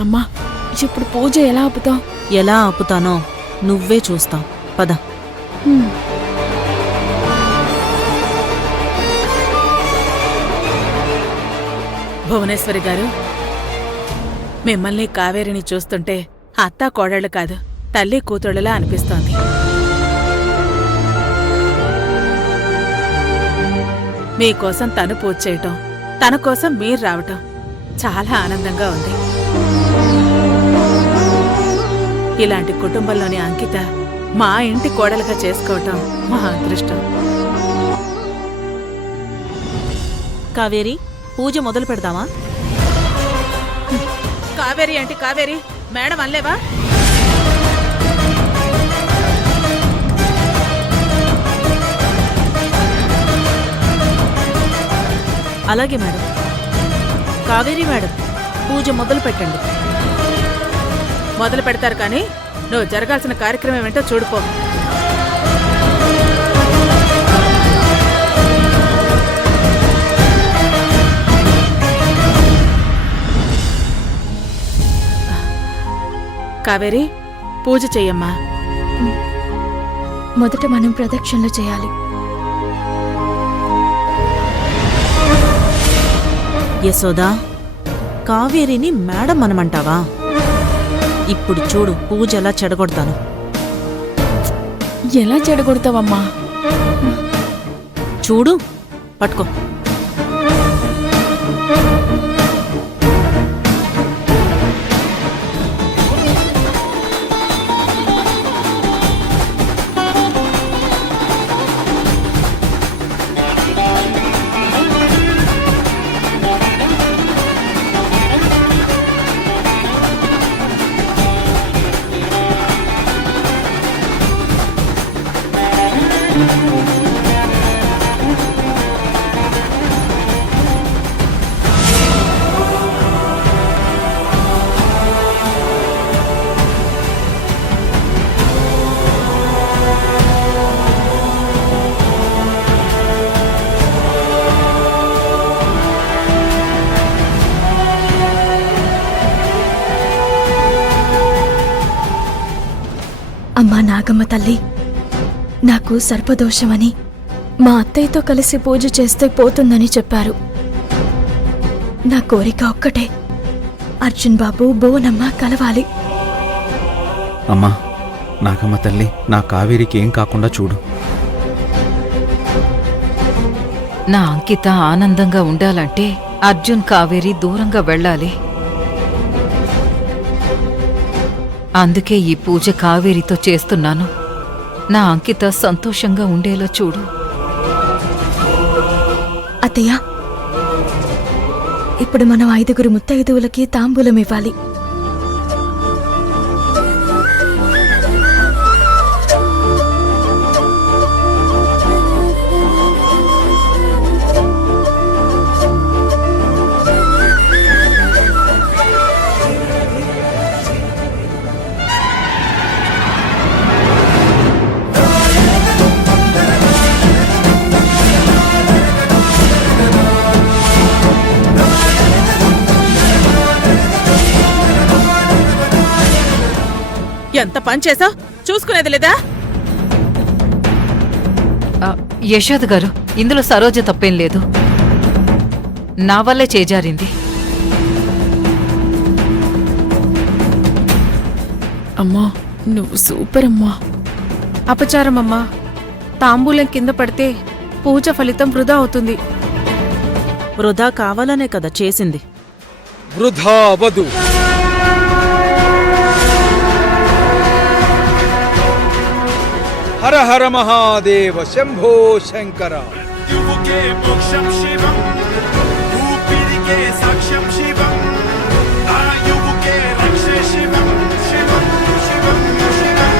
అమ్మా, ఇప్పుడు పూజ ఎలా ఆపుతావు? ఎలా ఆపుతానో నువ్వే చూస్తావు. పద. భువనేశ్వరి గారు, మిమ్మల్ని కావేరిని చూస్తుంటే అత్తా కోడళ్ళు కాదు, తల్లి కూతుళ్ళలా అనిపిస్తోంది. మీకోసం తను పూజ చేయటం, తన కోసం మీరు రావటం చాలా ఆనందంగా ఉంది. ఇలాంటి కుటుంబంలోని అంకిత మా ఇంటి కోడలుగా చేసుకోవటం మా అదృష్టం. కావేరి, పూజ మొదలు పెడదామా? కావేరి అంటే కావేరి, మేడం అల్లేవా? అలాగే మేడం. కావేరి మేడం, పూజ మొదలు పెట్టండి. మొదలు పెడతారు కానీ నువ్వు జరగాల్సిన కార్యక్రమం ఏంటో చూడిపో. కావేరి, పూజ చెయ్యమ్మా. మొదట మనం ప్రదక్షిణలు చేయాలి. యశోదా, కావేరిని మేడం అనమంటావా? ఇప్పుడు చూడు పూజ ఎలా చెడగొడతాను. ఎలా చెడగొడతావమ్మా? చూడు, పట్టుకో. అమ్మా నాగమ్మ తల్లి, నాకు సర్పదోషమని మా అత్తయ్యతో కలిసి పూజ చేస్తే పోతుందని చెప్పారు. నా కోరిక ఒక్కటే, అర్జున్ బాబు భువనమ్మ కలవాలి. అమ్మా నాగమ్మ తల్లి, నా కావేరికి ఏం కాకుండా చూడు. నా అంకిత ఆనందంగా ఉండాలంటే అర్జున్ కావేరి దూరంగా వెళ్ళాలి. అందుకే ఈ పూజ కావేరితో చేస్తున్నాను. నా అంకిత సంతోషంగా ఉండేలా చూడు. అత్తయ్య, ఇప్పుడు మనం 5 ముత్తైదువులకి తాంబూలం ఇవ్వాలి. ఎంత పని చేసావు, చూసుకునేది లేదా? యశోద్ గారు, ఇందులో సరోజ తప్పేం లేదు. నా వల్లే చేజారింది. అమ్మా, నువ్వు సూపర్ అమ్మా. అపచారమమ్మా, తాంబూలం కింద పడితే పూజ ఫలితం వృధా అవుతుంది. వృధా కావాలనే కదా చేసింది. వృధా అవదు. హర హర మహాదేవ శంభో శంకర. యువకే మోక్షం శివం, ఊపిరికే సాక్ష్యం శివం, ఆ యువకే రక్షే శివం, శివం శివం శివం.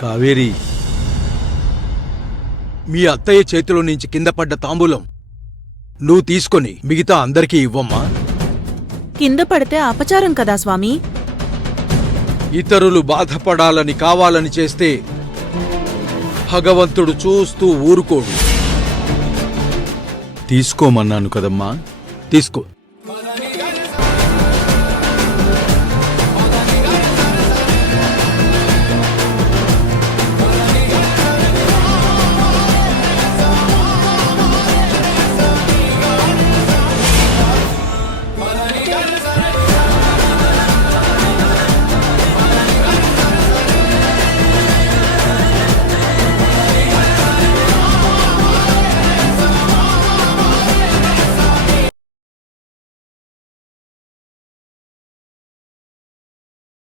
కావేరి, మీ అత్తయ్య చేతిలో నుంచి కింద పడ్డ తాంబూలం నువ్వు తీసుకొని మిగతా అందరికీ ఇవ్వమ్మా. కింద పడితే అపచారం కదా స్వామి. ఇతరులు బాధపడాలని కావాలని చేస్తే భగవంతుడు చూస్తూ ఊరుకోడు. తీసుకోమన్నాను కదమ్మా, తీసుకో.